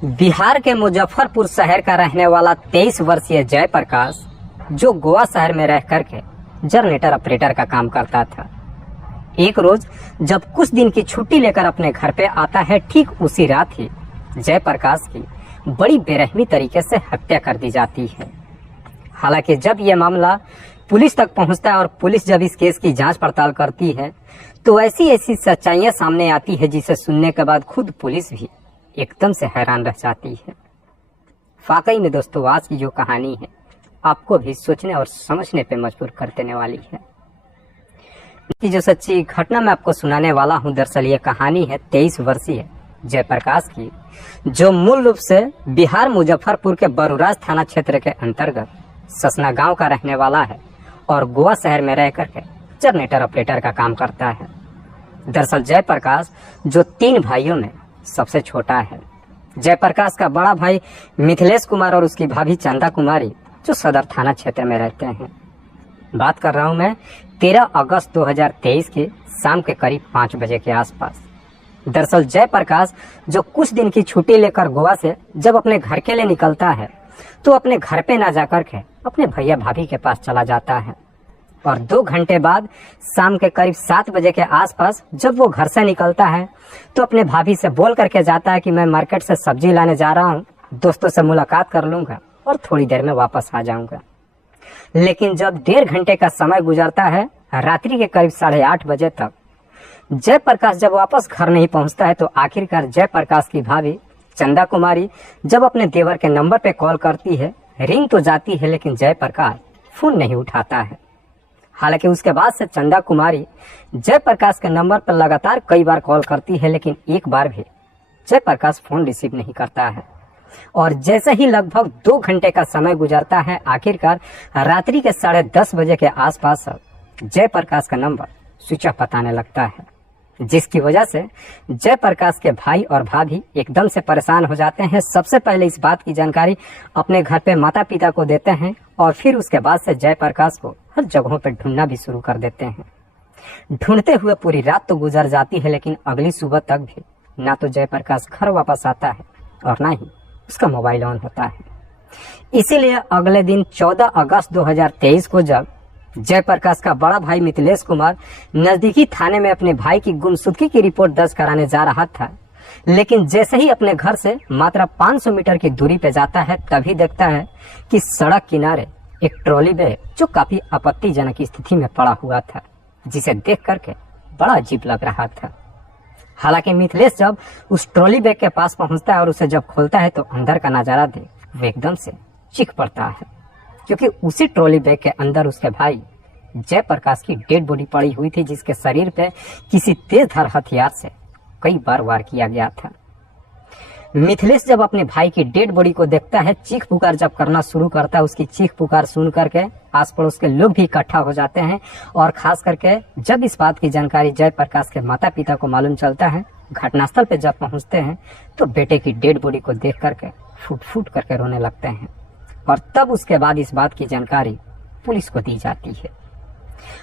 बिहार के मुजफ्फरपुर शहर का रहने वाला 23 वर्षीय जयप्रकाश, जो गोवा शहर में रह करके जनरेटर ऑपरेटर का काम करता था, एक रोज जब कुछ दिन की छुट्टी लेकर अपने घर पे आता है, ठीक उसी रात ही जयप्रकाश की बड़ी बेरहमी तरीके से हत्या कर दी जाती है। हालांकि जब यह मामला पुलिस तक पहुंचता है और पुलिस जब इस केस की जांच पड़ताल करती है तो ऐसी ऐसी सच्चाइयां सामने आती है जिसे सुनने के बाद खुद पुलिस भी एकदम से हैरान रह जाती है। वाकई में दोस्तों, आज की जो कहानी है आपको भी सोचने और समझने पे मजबूर कर देने वाली है। कि जो सच्ची घटना मैं आपको सुनाने वाला हूं, दरअसल ये कहानी है 23 वर्षीय जयप्रकाश की, जो मूल रूप से बिहार मुजफ्फरपुर के बरुराज थाना क्षेत्र के अंतर्गत ससना गांव का रहने वाला है और गोवा शहर में रह करके जनरेटर ऑपरेटर का काम करता है। दरअसल जयप्रकाश जो 3 भाइयों में सबसे छोटा है। जयप्रकाश का बड़ा भाई मिथिलेश कुमार और उसकी भाभी चंदा कुमारी, जो सदर थाना क्षेत्र में रहते हैं। बात कर रहा हूं मैं 13 अगस्त 2023 के शाम के करीब 5 बजे के आसपास। दरअसल जयप्रकाश जो कुछ दिन की छुट्टी लेकर गोवा से जब अपने घर के लिए निकलता है तो अपने घर पे ना जाकर के अपने भैया भाभी के पास चला जाता है और 2 घंटे बाद शाम के करीब 7 बजे के आसपास जब वो घर से निकलता है तो अपने भाभी से बोल करके जाता है कि मैं मार्केट से सब्जी लाने जा रहा हूँ, दोस्तों से मुलाकात कर लूंगा और थोड़ी देर में वापस आ जाऊंगा। लेकिन जब 1.5 घंटे का समय गुजरता है, रात्रि के करीब 8:30 बजे तक जयप्रकाश जब वापस घर नहीं पहुंचता है तो आखिरकार जयप्रकाश की भाभी चंदा कुमारी जब अपने देवर के नंबर पे कॉल करती है, रिंग तो जाती है लेकिन जयप्रकाश फोन नहीं उठाता है। हालांकि उसके बाद से चंदा कुमारी जयप्रकाश के नंबर पर लगातार कई बार कॉल करती है लेकिन एक बार भी जयप्रकाश फोन रिसीव नहीं करता है। और जैसे ही लगभग 2 घंटे का समय गुजरता है, आखिरकार रात्रि के 10:30 बजे के आसपास जयप्रकाश का नंबर स्विच ऑफ बताने लगता है, जिसकी वजह से जयप्रकाश के भाई और भाभी एकदम से परेशान हो जाते हैं। सबसे पहले इस बात की जानकारी अपने घर पे माता पिता को देते हैं और फिर उसके बाद से जयप्रकाश को हर जगहों पे ढूंढना भी शुरू कर देते हैं। ढूंढते हुए पूरी रात तो गुजर जाती है लेकिन अगली सुबह तक भी ना तो जयप्रकाश घर वापस आता है और ना ही उसका मोबाइल ऑन होता है। इसीलिए अगले दिन 14 अगस्त 2023 को जब जयप्रकाश का बड़ा भाई मिथिलेश कुमार नजदीकी थाने में अपने भाई की गुमशुदगी की रिपोर्ट दर्ज कराने जा रहा था, लेकिन जैसे ही अपने घर से मात्र 500 मीटर की दूरी पे जाता है तभी देखता है कि सड़क किनारे एक ट्रॉली बैग जो काफी आपत्तिजनक स्थिति में पड़ा हुआ था, जिसे देख करके बड़ा अजीब लग रहा था। हालांकि मिथिलेश जब उस ट्रॉली बैग के पास पहुंचता है और उसे जब खोलता है तो अंदर का नजारा देख वो एकदम से चीख पड़ता है, क्योंकि उसी ट्रॉली बैग के अंदर उसके भाई जयप्रकाश की डेड बॉडी पड़ी हुई थी, जिसके शरीर पे किसी तेज धार हथियार से कई बार वार किया गया था। मिथिलेश जब अपने भाई की डेड बॉडी को देखता है, चीख पुकार जब करना शुरू करता है, उसकी चीख पुकार सुन करके आस पड़ोस के लोग भी इकट्ठा हो जाते हैं और खास करके जब इस बात की जानकारी जयप्रकाश के माता पिता को मालूम चलता है, घटनास्थल पे जब पहुंचते हैं तो बेटे की डेड बॉडी को देख करके फूट फूट करके रोने लगते हैं और तब उसके बाद इस बात की जानकारी पुलिस को दी जाती है।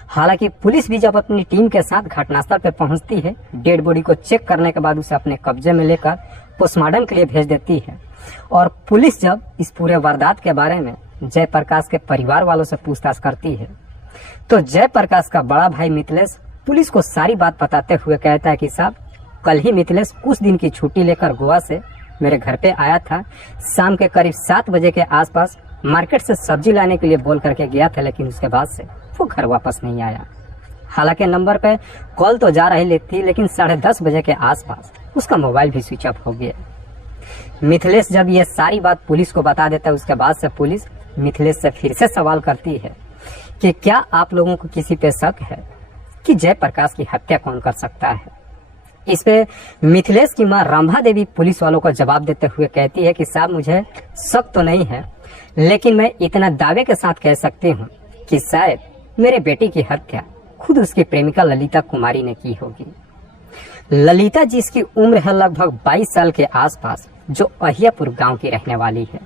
हालांकि पुलिस भी जब अपनी टीम के साथ घटनास्थल पर पहुंचती है, डेड बॉडी को चेक करने के बाद उसे अपने कब्जे में लेकर पोस्टमार्टम के लिए भेज देती है और पुलिस जब इस पूरे वारदात के बारे में जयप्रकाश के परिवार वालों से पूछताछ करती है तो जयप्रकाश का बड़ा भाई मिथिलेश पुलिस को सारी बात बताते हुए कहता है कि साहब, कल ही मिथिलेश कुछ दिन की छुट्टी लेकर गोवा से मेरे घर पे आया था। शाम के करीब 7 बजे के आसपास मार्केट से सब्जी लाने के लिए बोल करके गया था, लेकिन उसके बाद से वो घर वापस नहीं आया। हालांकि नंबर पे कॉल तो जा रही थी लेकिन 10:30 बजे के आसपास उसका मोबाइल भी स्विच ऑफ हो गया। मिथिलेश जब ये सारी बात पुलिस को बता देता है, उसके बाद से पुलिस मिथिलेश से फिर से सवाल करती है कि क्या आप लोगों को किसी पे शक है कि जयप्रकाश की हत्या कौन कर सकता है। इस पे मिथिलेश की मां रंभा देवी पुलिस वालों को जवाब देते हुए कहती है कि साहब, मुझे शक तो नहीं है लेकिन मैं इतना दावे के साथ कह सकती हूँ कि शायद मेरे बेटे की हत्या खुद उसकी प्रेमिका ललिता कुमारी ने की होगी। ललिता जिसकी उम्र है लगभग 22 साल के आसपास, जो अहियापुर गांव की रहने वाली है।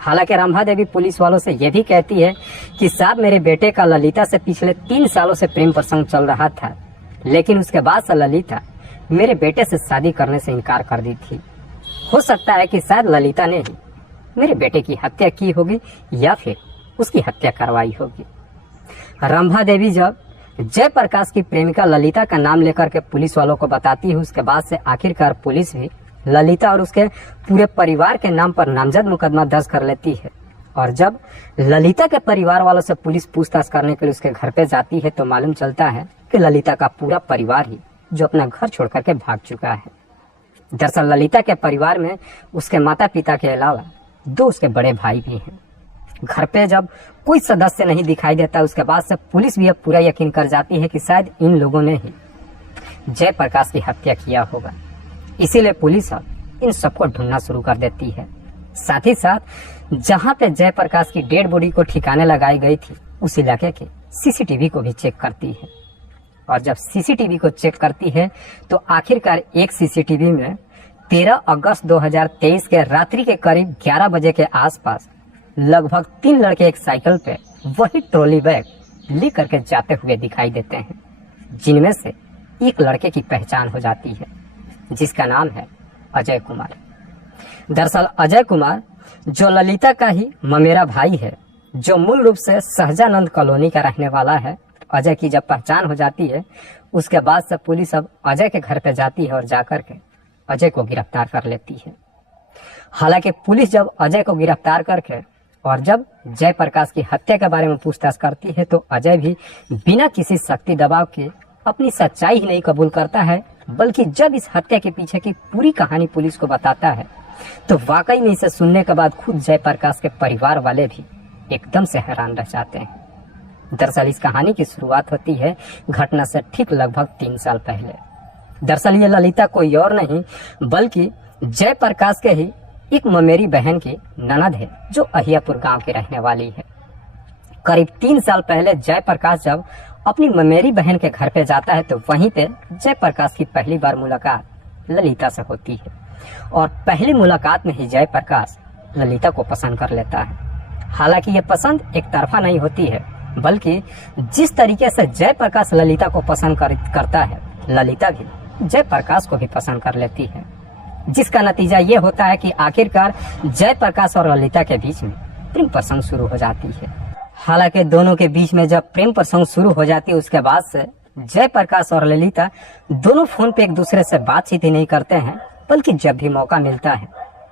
हालांकि रंभा देवी पुलिस वालों से यह भी कहती है कि साहब, मेरे बेटे का ललिता से पिछले 3 सालों से प्रेम प्रसंग चल रहा था, लेकिन उसके बाद से ललिता मेरे बेटे से शादी करने से इनकार कर दी थी। हो सकता है कि शायद ललिता ने ही मेरे बेटे की हत्या की होगी या फिर उसकी हत्या करवाई होगी। रंभा देवी जब जयप्रकाश की प्रेमिका ललिता का नाम लेकर के पुलिस वालों को बताती है, उसके बाद से आखिरकार पुलिस भी ललिता और उसके पूरे परिवार के नाम पर नामजद मुकदमा दर्ज कर लेती है। और जब ललिता के परिवार वालों से पुलिस पूछताछ करने के लिए उसके घर पे जाती है तो मालूम चलता है कि ललिता का पूरा परिवार ही जो अपना घर छोड़ करके भाग चुका है। दरअसल ललिता के परिवार में उसके माता पिता के अलावा 2 उसके बड़े भाई भी हैं। घर पे जब कोई सदस्य नहीं दिखाई देता, उसके बाद से पुलिस भी अब पूरा यकीन कर जाती है कि शायद इन लोगों ने ही जयप्रकाश की हत्या किया होगा। इसीलिए पुलिस अब इन सबको ढूंढना शुरू कर देती है। साथ ही साथ जहां पे जयप्रकाश की डेड बॉडी को ठिकाने लगाई गई थी उस इलाके के सीसीटीवी को भी चेक करती है। और जब सीसीटीवी को चेक करती है तो आखिरकार एक सीसीटीवी में 13 अगस्त 2023 के रात्रि के करीब 11 बजे के आसपास लगभग 3 लड़के एक साइकिल पे वही ट्रॉली बैग लेकर के जाते हुए दिखाई देते हैं, जिनमें से एक लड़के की पहचान हो जाती है जिसका नाम है अजय कुमार। दरअसल अजय कुमार जो ललिता का ही ममेरा भाई है, जो मूल रूप से सहजानंद कॉलोनी का रहने वाला है। अजय की जब पहचान हो जाती है उसके बाद से पुलिस अब अजय के घर पे जाती है और जाकर के अजय को गिरफ्तार कर लेती है। हालांकि पुलिस जब अजय को गिरफ्तार करके और जब जयप्रकाश की हत्या के बारे में पूछताछ करती है तो अजय भी बिना किसी शक्ति दबाव के अपनी सच्चाई ही नहीं कबूल करता है, बल्कि जब इस हत्या के पीछे की पूरी कहानी पुलिस को बताता है तो वाकई में इसे सुनने के बाद खुद जयप्रकाश के परिवार वाले भी एकदम से हैरान रह जाते हैं। दरअसल इस कहानी की शुरुआत होती है घटना से ठीक लगभग 3 साल पहले। दरअसल ये ललिता कोई और नहीं बल्कि जयप्रकाश के ही एक ममेरी बहन की ननद है जो अहियापुर गांव की रहने वाली है। करीब 3 साल पहले जयप्रकाश जब अपनी ममेरी बहन के घर पे जाता है तो वहीं पे जयप्रकाश की पहली बार मुलाकात ललिता से होती है। और पहली मुलाकात में ही जयप्रकाश ललिता को पसंद कर लेता है। हालांकि ये पसंद एक तरफा नहीं होती है, बल्कि जिस तरीके से जयप्रकाश ललिता को पसंद करता है, ललिता भी जयप्रकाश को भी पसंद कर लेती है, जिसका नतीजा ये होता है कि आखिरकार जयप्रकाश और ललिता के बीच में प्रेम प्रसंग शुरू हो जाती है। हालांकि दोनों के बीच में जब प्रेम प्रसंग शुरू हो जाती है उसके बाद से जयप्रकाश और ललिता दोनों फोन पे एक दूसरे से बातचीत ही नहीं करते हैं, बल्कि जब भी मौका मिलता है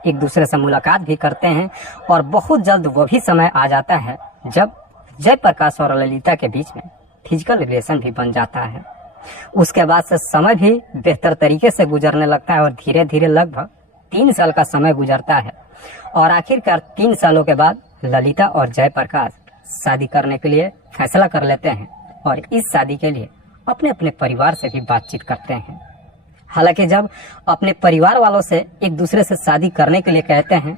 एक दूसरे से मुलाकात भी करते हैं। और बहुत जल्द वो भी समय आ जाता है जब जयप्रकाश और ललिता के बीच में फिजिकल रिलेशन भी बन जाता है। उसके बाद से समय भी बेहतर तरीके से गुजरने लगता है और धीरे धीरे लगभग 3 साल का समय गुजरता है। और आखिरकार 3 सालों के बाद ललिता और जयप्रकाश शादी करने के लिए फैसला कर लेते हैं और इस शादी के लिए अपने अपने परिवार से भी बातचीत करते हैं। हालांकि जब अपने परिवार वालों से एक दूसरे से शादी करने के लिए कहते हैं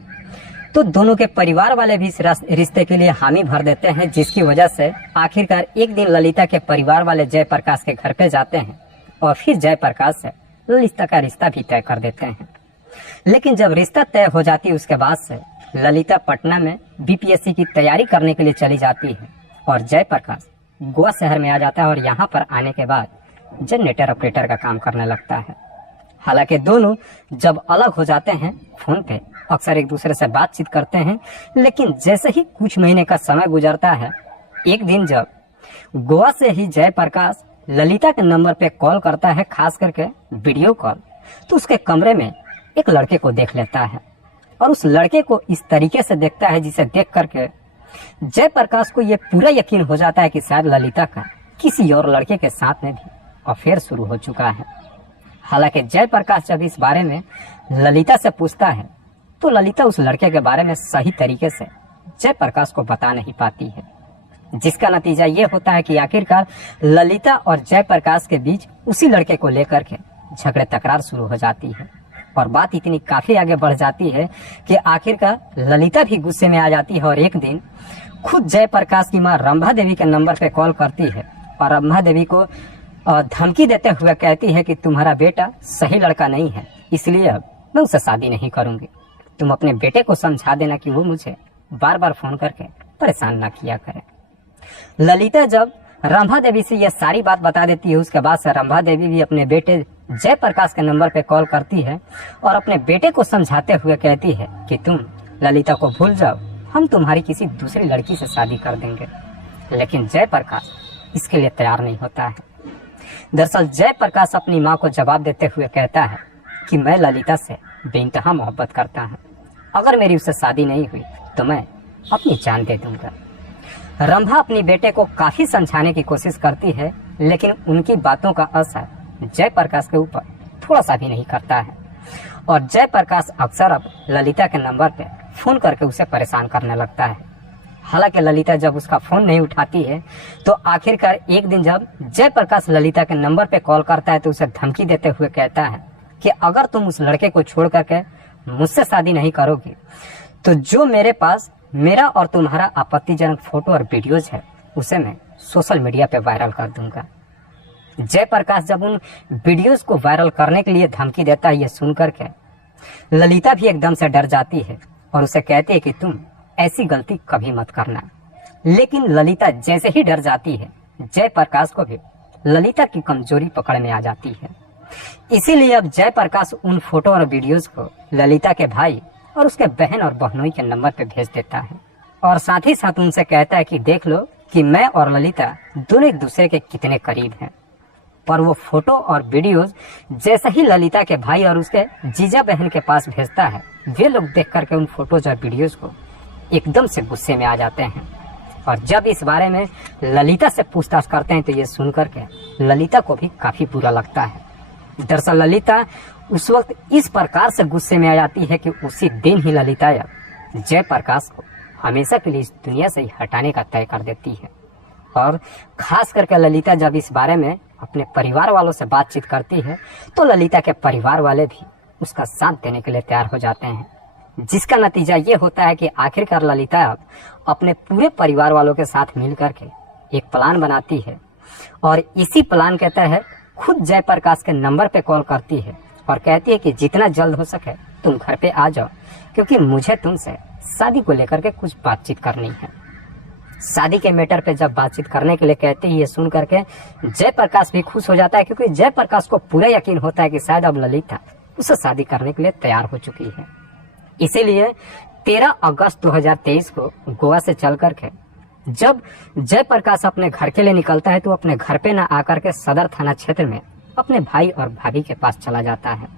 तो दोनों के परिवार वाले भी इस रिश्ते के लिए हामी भर देते हैं, जिसकी वजह से आखिरकार एक दिन ललिता के परिवार वाले जयप्रकाश के घर पे जाते हैं और फिर जयप्रकाश से ललिता का रिश्ता भी तय कर देते हैं। लेकिन जब रिश्ता तय हो जाती है उसके बाद से ललिता पटना में बीपीएससी की तैयारी करने के लिए चली जाती है और जयप्रकाश गोवा शहर में आ जाता है और यहाँ पर आने के बाद जनरेटर ऑपरेटर का काम करने लगता है। हालांकि दोनों जब अलग हो जाते हैं फोन पे अक्सर एक दूसरे से बातचीत करते हैं, लेकिन जैसे ही कुछ महीने का समय गुजरता है, एक दिन जब गोवा से ही जयप्रकाश ललिता के नंबर पे कॉल करता है, खास करके वीडियो कॉल, तो उसके कमरे में एक लड़के को देख लेता है और उस लड़के को इस तरीके से देखता है जिसे देख करके जयप्रकाश को यह पूरा यकीन हो जाता है कि शायद ललिता का किसी और लड़के के साथ में भी अफेयर शुरू हो चुका है। हालांकि जयप्रकाश जब इस बारे में ललिता से पूछता है तो ललिता उस लड़के के बारे में सही तरीके से जयप्रकाश को बता नहीं पाती है, जिसका नतीजा ये होता है कि आखिरकार ललिता और जयप्रकाश के बीच उसी लड़के को लेकर के झगड़े तकरार शुरू हो जाती है। और बात इतनी काफी आगे बढ़ जाती है कि आखिरकार ललिता भी गुस्से में आ जाती है और एक दिन खुद जयप्रकाश की मां रंभा देवी के नंबर पे कॉल करती है और रंभा देवी को धमकी देते हुए कहती है कि तुम्हारा बेटा सही लड़का नहीं है, इसलिए अब मैं उससे शादी नहीं करूंगी। तुम अपने बेटे को समझा देना कि वो मुझे बार बार फोन करके परेशान ना किया करे। ललिता जब रंभा देवी से यह सारी बात बता देती है। उसके बाद से रंभा देवी भी अपने बेटे जयप्रकाश के नंबर पे कॉल करती है और अपने बेटे को समझाते हुए कहती है कि तुम ललिता को भूल जाओ, हम तुम्हारी किसी दूसरी लड़की से शादी कर देंगे। लेकिन जयप्रकाश इसके लिए तैयार नहीं होता है। दरअसल जयप्रकाश अपनी माँ को जवाब देते हुए कहता है कि मैं ललिता से बेइंतहा मोहब्बत करता हूँ, अगर मेरी उससे शादी नहीं हुई तो मैं अपनी जान दे दूंगा। रंभा अपनी बेटे को काफी समझाने की कोशिश करती है, लेकिन उनकी बातों का असर जयप्रकाश के ऊपर थोड़ा सा भी नहीं करता है और जयप्रकाश अक्सर अब ललिता के नंबर पे फोन करके उसे परेशान करने लगता है। हालांकि ललिता जब उसका फोन नहीं उठाती है तो आखिरकार एक दिन जब जयप्रकाश ललिता के नंबर पे कॉल करता है तो उसे धमकी देते हुए कहता है कि अगर तुम उस लड़के को छोड़ करके मुझसे शादी नहीं करोगी तो जो मेरे पास मेरा और तुम्हारा आपत्तिजनक फोटो और वीडियोज है उसे मैं सोशल मीडिया पे वायरल कर दूंगा। जयप्रकाश जब उन वीडियोज को वायरल करने के लिए धमकी देता है, यह सुनकर के ललिता भी एकदम से डर जाती है और उसे कहती है कि तुम ऐसी गलती कभी मत करना। लेकिन ललिता जैसे ही डर जाती है, जयप्रकाश को भी ललिता की कमजोरी पकड़ में आ जाती है। इसीलिए अब जयप्रकाश उन फोटो और वीडियोज को ललिता के भाई और उसके बहन और बहनोई के नंबर पे भेज देता है और साथ ही साथ उनसे कहता है कि देख लो कि मैं और ललिता दोनों एक दूसरे के कितने करीब हैं। पर वो फोटो और वीडियोज जैसे ही ललिता के भाई और उसके जीजा बहन के पास भेजता है, वे लोग देख करके उन फोटोज और वीडियोज को एकदम से गुस्से में आ जाते हैं और जब इस बारे में ललिता से पूछताछ करते हैं तो ये सुन करके ललिता को भी काफी बुरा लगता है। दरअसल ललिता उस वक्त इस प्रकार से गुस्से में आ जाती है कि उसी दिन ही ललिता जयप्रकाश को हमेशा के लिए इस दुनिया से ही हटाने का तय कर देती है। और खास करके ललिता जब इस बारे में अपने परिवार वालों से बातचीत करती है तो ललिता के परिवार वाले भी उसका साथ देने के लिए तैयार हो जाते हैं, जिसका नतीजा ये होता है कि आखिरकार ललिता अब अपने पूरे परिवार वालों के साथ मिल करके एक प्लान बनाती है और इसी प्लान के तहत खुद जयप्रकाश के नंबर पे कॉल करती है और कहती है कि जितना जल्द हो सके तुम घर पे आ जाओ, क्योंकि मुझे तुमसे शादी को लेकर के कुछ बातचीत करनी है। शादी के मैटर पे जब बातचीत करने के लिए कहती है, ये सुन करके जयप्रकाश भी खुश हो जाता है, क्योंकि जयप्रकाश को पूरा यकीन होता है कि शायद अब ललिता उसे शादी करने के लिए तैयार हो चुकी है। इसीलिए 13 अगस्त 2023 को गोवा से चल करके जब जयप्रकाश अपने घर के लिए निकलता है तो अपने घर पे ना आकर के सदर थाना क्षेत्र में अपने भाई और भाभी के पास चला जाता है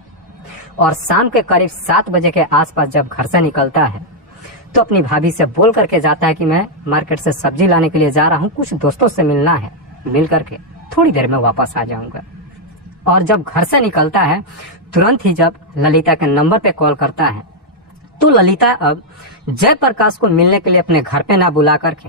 और शाम के करीब 7 बजे के आसपास जब घर से निकलता है तो अपनी भाभी से बोल करके जाता है कि मैं मार्केट से सब्जी लाने के लिए जा रहा हूँ, कुछ दोस्तों से मिलना है, मिल करके थोड़ी देर में वापस आ जाऊंगा। और जब घर से निकलता है तुरंत ही जब ललिता के नंबर पे कॉल करता है तो ललिता अब जयप्रकाश को मिलने के लिए अपने घर पे ना बुला करके